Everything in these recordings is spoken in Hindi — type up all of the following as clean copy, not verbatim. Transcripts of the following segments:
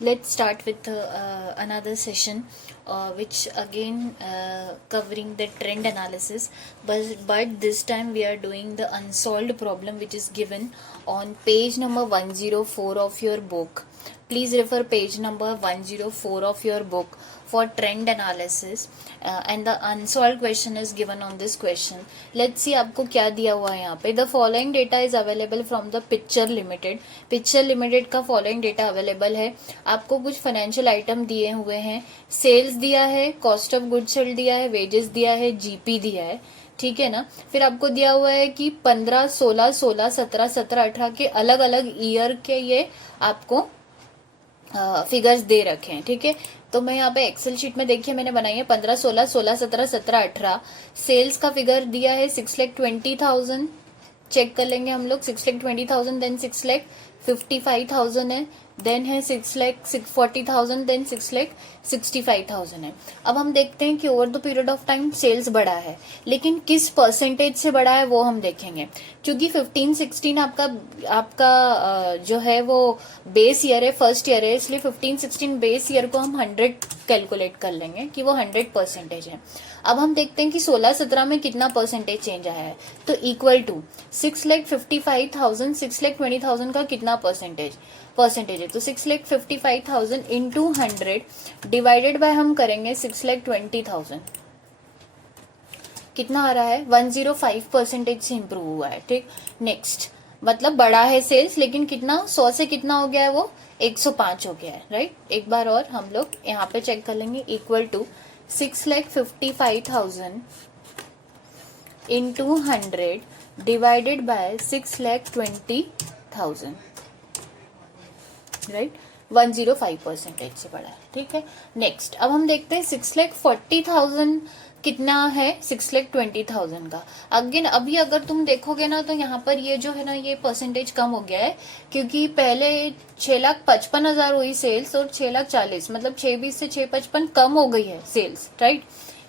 let's start with another session which again covering the trend analysis, but this time we are doing the unsolved problem which is given on page number 104 of your book. Please refer page number 104 of your book for trend analysis and the unsolved question is given on this question. Let's see आपको क्या दिया हुआ है यहाँ पे. The following data is available from the Picture Limited. Picture Limited का following data available है. आपको कुछ फाइनेंशियल आइटम दिए हुए हैं. सेल्स दिया है, कॉस्ट ऑफ गुड्स सोल्ड दिया है, वेजेस दिया है, जीपी दिया है. ठीक है ना. फिर आपको दिया हुआ है कि 15, 16, 16, 17, 17, 18 के अलग अलग ईयर के ये आपको फिगर्स दे रखे हैं. ठीक है. तो मैं यहाँ पे एक्सेल शीट में देखिए मैंने बनाई है 15, 16, 16, 17, 17, 18. सेल्स का फिगर दिया है 6,20,000. चेक कर लेंगे हम लोग. 6,20,000 देन 6,55,000 है. देन है 6,40,000 देन 6,65,000 है. अब हम देखते हैं कि over the period of time sales बढ़ा है, लेकिन किस परसेंटेज से बढ़ा है वो हम देखेंगे. क्योंकि 15-16 आपका जो है वो बेस ईयर है, फर्स्ट ईयर है, इसलिए 15-16 बेस ईयर को हम 100 कैलकुलेट कर लेंगे कि वो 100% है. अब हम देखते हैं कि 16-17 में कितना परसेंटेज चेंज आया है. तो इक्वल टू 6,55,000, 6,20,000 का कितना परसेंटेज है. तो 6,55,000 इंटू 100 डिवाइडेड बाय हम करेंगे 6,20,000. कितना आ रहा है? 105% से इम्प्रूव हुआ है. ठीक. नेक्स्ट मतलब बढ़ा है सेल्स, लेकिन कितना? 100 से कितना हो गया है वो? 105 हो गया है. राइट. एक बार और हम लोग यहाँ पे चेक कर लेंगे. Equal to 6,55,000 into 100 divided by 6,20,000. Right. 105% से बढ़ा है. ठीक है. नेक्स्ट अब हम देखते हैं 6,40,000 कितना है 6,20,000 का. अगेन अभी अगर तुम देखोगे ना तो यहाँ पर ये जो है ना ये परसेंटेज कम हो गया है, क्योंकि पहले 6,55,000 हुई सेल्स और 6,40,000 मतलब 6,20 से 6,55 कम हो गई है सेल्स. राइट.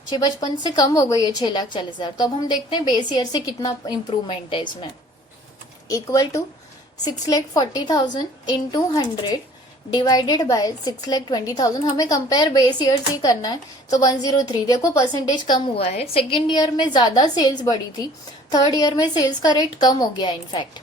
6,55 से कम हो गई है 6,40,000. तो अब हम देखते हैं बेस ईयर से कितना इम्प्रूवमेंट है इसमें. Equal to 6,40,000 into 100 divided by 6,20,000. हमें कंपेयर बेस ईयर से करना है. तो 103. देखो परसेंटेज कम हुआ है. सेकेंड ईयर में ज्यादा सेल्स बढ़ी थी, थर्ड ईयर में सेल्स का रेट कम हो गया इनफैक्ट.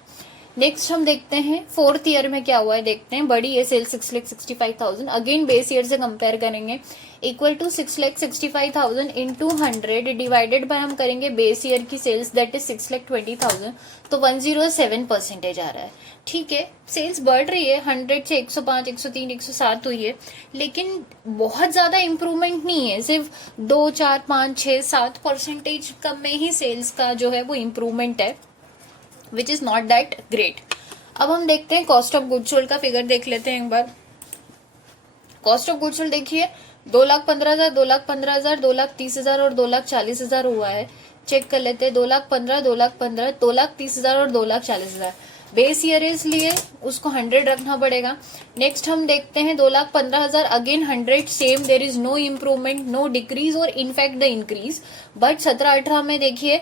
नेक्स्ट हम देखते हैं फोर्थ ईयर में क्या हुआ है. देखते हैं. बड़ी है सेल्स 6,65,000. अगेन बेस ईयर से कंपेयर करेंगे. Equal to 6,65,000 into 100 divided by हम करेंगे बेस ईयर की सेल्स दैट इज 6,20,000. तो 107% आ रहा है. ठीक है. सेल्स बढ़ रही है. 100 से 105, 103, 107 हुई है, लेकिन बहुत ज्यादा इम्प्रूवमेंट नहीं है. सिर्फ 2, 4, 5, 6, 7% कम में ही सेल्स का जो है वो इम्प्रूवमेंट है, which is not that great. अब हम देखते हैं कॉस्ट ऑफ गुड्स सोल्ड का फिगर देख लेते हैं एक बार. कॉस्ट ऑफ गुड्स सोल्ड देखिए 2,15,000, 2,15,000, 2,30,000 और 2,40,000 हुआ है. चेक कर लेते हैं. 2,15,000, 2,15,000, 2,30,000 और 2,40,000. बेस ईयर इसलिए उसको 100 रखना पड़ेगा. नेक्स्ट हम देखते हैं 2,15,000. Again 100 same. There is no improvement, no decrease और इनफैक्ट द इंक्रीज. बट 17-18 में देखिए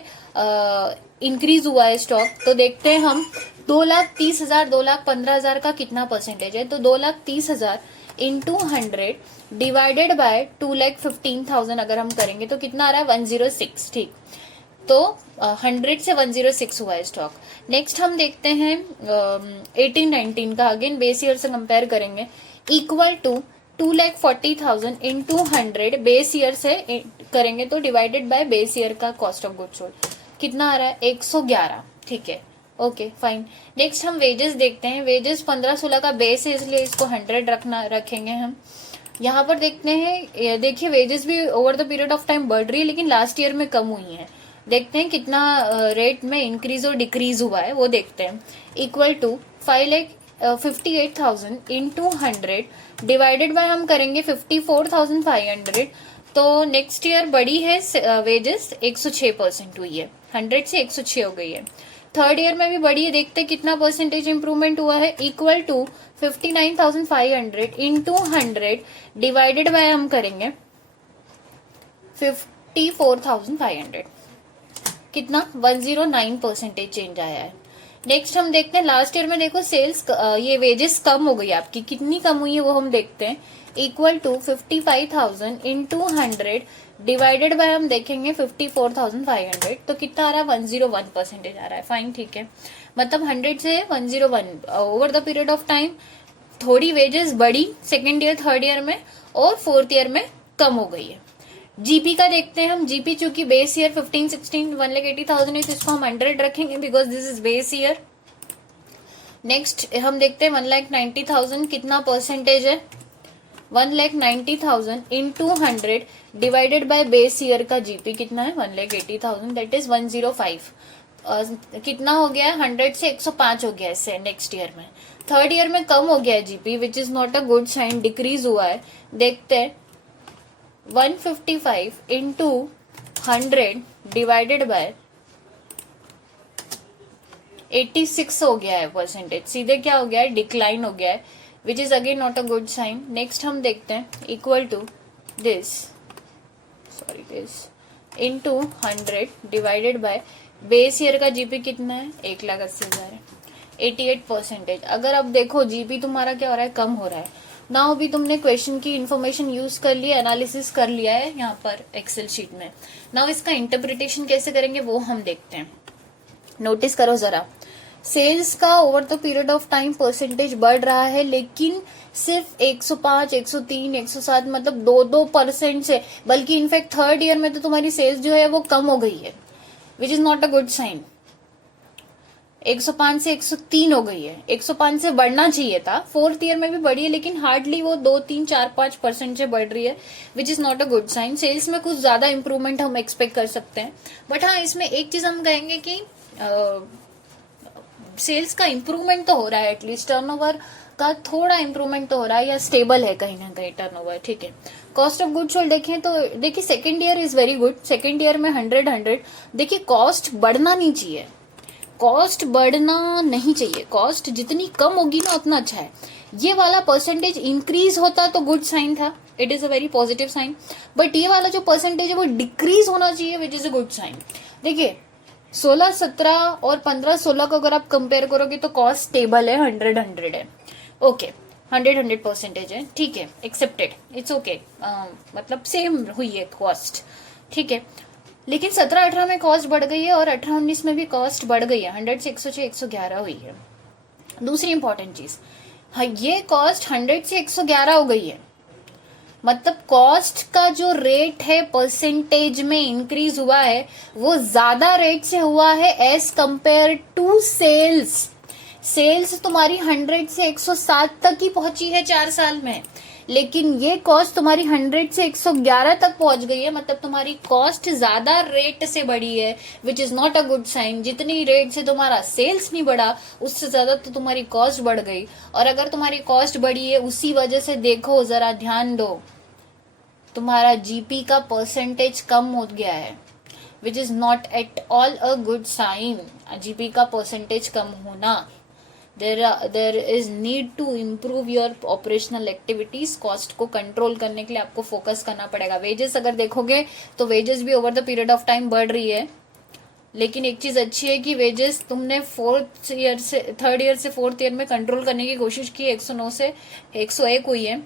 इंक्रीज हुआ है स्टॉक. तो देखते हैं हम 2,30,000, 2,15,000 का कितना परसेंटेज है. तो 2,30,000 इंटू 100 डिवाइडेड बाय 2,15,000 अगर हम करेंगे तो कितना आ रहा है? 106. ठीक. तो 100 से 106 हुआ है स्टॉक. नेक्स्ट हम देखते हैं 18-19 का. अगेन बेस ईयर से कंपेयर करेंगे. Equal to 2,40,000 into 100 base year से करेंगे तो डिवाइडेड बाय बेस ईयर का कॉस्ट ऑफ गुड्स सोल्ड कितना आ रहा है? 111. ठीक है. Okay fine. नेक्स्ट हम वेजेस देखते हैं. वेजेस 15-16 का बेस है, इसलिए इसको 100 रखेंगे हम. यहाँ पर देखते हैं. देखिए वेजेस भी over the period of time बढ़ रही है, लेकिन लास्ट ईयर में कम हुई है. देखते हैं कितना रेट में इंक्रीज और डिक्रीज हुआ है वो देखते हैं. Equal to 5,58,000 into 100 divided by हम करेंगे 54,500. तो नेक्स्ट ईयर बढ़ी है वेजेस 106% हुई है. 100 से 106 हो गई है. थर्ड ईयर में भी बढ़ी है. देखते हैं कितना परसेंटेज इंप्रूवमेंट हुआ है. Equal to 59,500 into 100 divided by हम करेंगे 54,500. कितना? 109% चेंज आया है. नेक्स्ट हम देखते हैं लास्ट ईयर में, देखो सेल्स ये वेजेस कम हो गई आपकी, कितनी कम हुई है वो हम देखते हैं। Equal to 55,000 into 100 divided by हम देखेंगे 54,500, तो कितना आ रहा है 101% आ रहा है। फाइन, ठीक है, मतलब 100 से 101 over the period of time थोड़ी वेजेस बढ़ी सेकेंड ईयर थर्ड ईयर में और फोर्थ ईयर में कम हो गई है। जीपी का देखते हैं हम, जीपी चूंकि बेस ईयर 15-16 1,80,000 है, तो इसको हम 100 रखेंगे because this is base year. Next हम देखते हैं 1,90,000 कितना परसेंटेज है, 1,90,000 into 100 divided by base year का जीपी कितना है 1,80,000, दैट इज 105। कितना हो गया है 100 से 105 हो गया इससे नेक्स्ट ईयर में। थर्ड ईयर में कम हो गया है GP which is not a good sign, decrease हुआ है। देखते हैं 155 इंटू 100 डिवाइडेड बाय 86 हो गया है परसेंटेज, सीधे क्या हो गया है डिक्लाइन हो गया है which is again not a good sign. Next हम देखते हैं equal to this into 100 divided by base year का जीपी कितना है 1,80,000 है, 88%। अगर अब देखो जीपी तुम्हारा क्या हो रहा है कम हो रहा है, नाउ भी तुमने क्वेश्चन की इंफॉर्मेशन यूज कर लिया, एनालिसिस कर लिया है यहाँ पर एक्सेल शीट में। नाउ इसका इंटरप्रिटेशन कैसे करेंगे वो हम देखते हैं। नोटिस करो जरा, सेल्स का over the period of time percentage बढ़ रहा है, लेकिन सिर्फ 105, 103, 107 मतलब 2% से, बल्कि इनफैक्ट थर्ड ईयर में तो तुम्हारी सेल्स जो है वो कम हो गई है which is not a good sign. 105 से 103 हो गई है, 105 से बढ़ना चाहिए था, फोर्थ ईयर में भी बढ़ी है लेकिन हार्डली वो 2, 3, 4, 5% से बढ़ रही है which is not a good sign. Sales में कुछ ज्यादा इंप्रूवमेंट हम एक्सपेक्ट कर सकते हैं, बट हाँ इसमें एक चीज हम कहेंगे कि सेल्स का इंप्रूवमेंट तो हो रहा है, एटलीस्ट टर्नओवर का थोड़ा इंप्रूवमेंट तो हो रहा है या स्टेबल है कहीं ना कहीं टर्नओवर, ठीक है। कॉस्ट ऑफ गुड सोल्ड देखें तो देखिए second year is very good, second year में 100 देखिए कॉस्ट बढ़ना नहीं चाहिए, कॉस्ट बढ़ना नहीं चाहिए, कॉस्ट जितनी कम होगी ना उतना अच्छा है। ये वाला परसेंटेज इंक्रीज होता तो गुड साइन था, it is a very positive sign, but ये वाला जो परसेंटेज है वो डिक्रीज होना चाहिए which is a good sign. देखिए 16, 17 और 15, 16 को अगर आप कंपेयर करोगे तो कॉस्ट स्टेबल है, 100 है, ओके 100% है, ठीक है, एक्सेप्टेड, इट्स ओके, मतलब सेम हुई है कॉस्ट, ठीक है। लेकिन 17-18 में कॉस्ट बढ़ गई है और 18-19 में भी कॉस्ट बढ़ गई है, 100 से 106, 111 हुई है। दूसरी इंपॉर्टेंट चीज, हाँ ये कॉस्ट 100 से 111 हो गई है, मतलब कॉस्ट का जो रेट है परसेंटेज में इंक्रीज हुआ है वो ज्यादा रेट से हुआ है as compare to sales. Sales तुम्हारी 100 से 107 तक ही पहुंची है 4 साल में, लेकिन ये कॉस्ट तुम्हारी 100 से 111 तक पहुंच गई है, मतलब तुम्हारी कॉस्ट ज्यादा रेट से बढ़ी है which is not a good sign. जितनी रेट से तुम्हारा सेल्स नहीं बढ़ा उससे ज्यादा तो तुम्हारी कॉस्ट बढ़ गई, और अगर तुम्हारी कॉस्ट बढ़ी है उसी वजह से देखो जरा ध्यान दो तुम्हारा जीपी का परसेंटेज कम हो गया है which is not at all a good sign. GP का परसेंटेज कम होना, there is need to improve your operational activities. Cost को कंट्रोल करने के लिए आपको फोकस करना पड़ेगा। वेजेस अगर देखोगे तो वेजेस भी over the period of time बढ़ रही है, लेकिन एक चीज अच्छी है कि वेजेस तुमने थर्ड ईयर से फोर्थ ईयर में कंट्रोल करने की कोशिश की, 109 से 101 हुई है,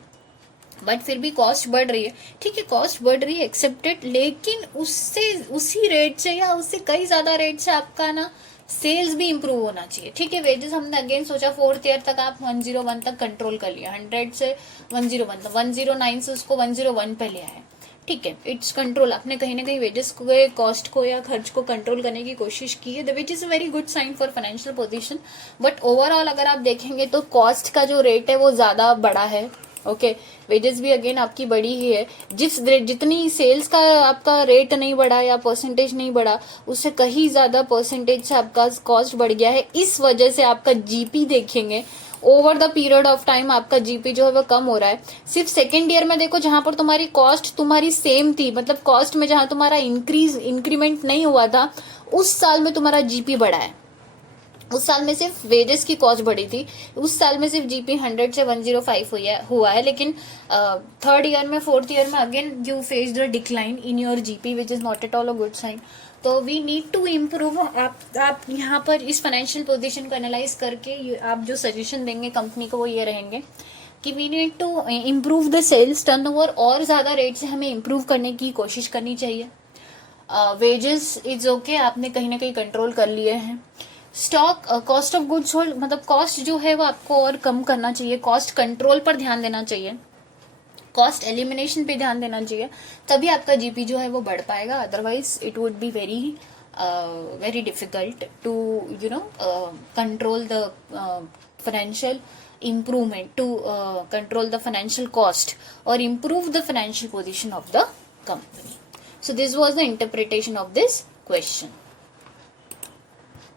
बट फिर भी कॉस्ट बढ़ रही है, ठीक है कॉस्ट बढ़ रही है एक्सेप्टेड, लेकिन उससे उसी रेट से या उससे कई ज्यादा रेट से आपका ना सेल्स भी इंप्रूव होना चाहिए, ठीक है। वेजेस हमने अगेन सोचा फोर्थ ईयर तक आप 101 तक कंट्रोल कर लिया, 100 से 101, 109 से उसको 101 पे ले आए, ठीक है, इट्स कंट्रोल। आपने कहीं ना कहीं वेजेस को, कॉस्ट को या खर्च को कंट्रोल करने की कोशिश की है, which is a very good sign for financial position. But overall अगर आप देखेंगे तो कॉस्ट का जो रेट है वो ज्यादा बड़ा है, ओके वेजेस भी अगेन आपकी बड़ी ही है। जितनी सेल्स का आपका रेट नहीं बढ़ा या परसेंटेज नहीं बढ़ा उससे कहीं ज्यादा परसेंटेज से आपका कॉस्ट बढ़ गया है, इस वजह से आपका जीपी देखेंगे over the period of time आपका जीपी जो है वो कम हो रहा है। सिर्फ सेकेंड ईयर में देखो जहां पर तुम्हारी कॉस्ट तुम्हारी सेम थी, मतलब कॉस्ट में जहां तुम्हारा इंक्रीमेंट नहीं हुआ था उस साल में तुम्हारा जीपी बढ़ा है। उस साल में सिर्फ वेजेस की कॉस्ट बढ़ी थी, उस साल में सिर्फ जीपी 100 से 105 हुआ है, लेकिन थर्ड ईयर में फोर्थ ईयर में again you face the decline in your GP which is not at all a good sign. तो वी नीड टू इम्प्रूव। आप यहाँ पर इस फाइनेंशियल पोजीशन को एनालाइज करके आप जो सजेशन देंगे कंपनी को वो ये रहेंगे कि we need to improve the sales turnover, और ज़्यादा रेट से हमें इम्प्रूव करने की कोशिश करनी चाहिए। वेजेस इज ओके, आपने कहीं ना कहीं कंट्रोल कर लिए हैं। Stock cost of goods sold, मतलब कॉस्ट जो है वो आपको और कम करना चाहिए, कॉस्ट कंट्रोल पर ध्यान देना चाहिए, कॉस्ट एलिमिनेशन पे ध्यान देना चाहिए, तभी आपका जीपी जो है वो बढ़ पाएगा। Otherwise it would be very difficult to control the financial improvement, to control the financial cost or improve the financial position of the company. So this was the interpretation of this question.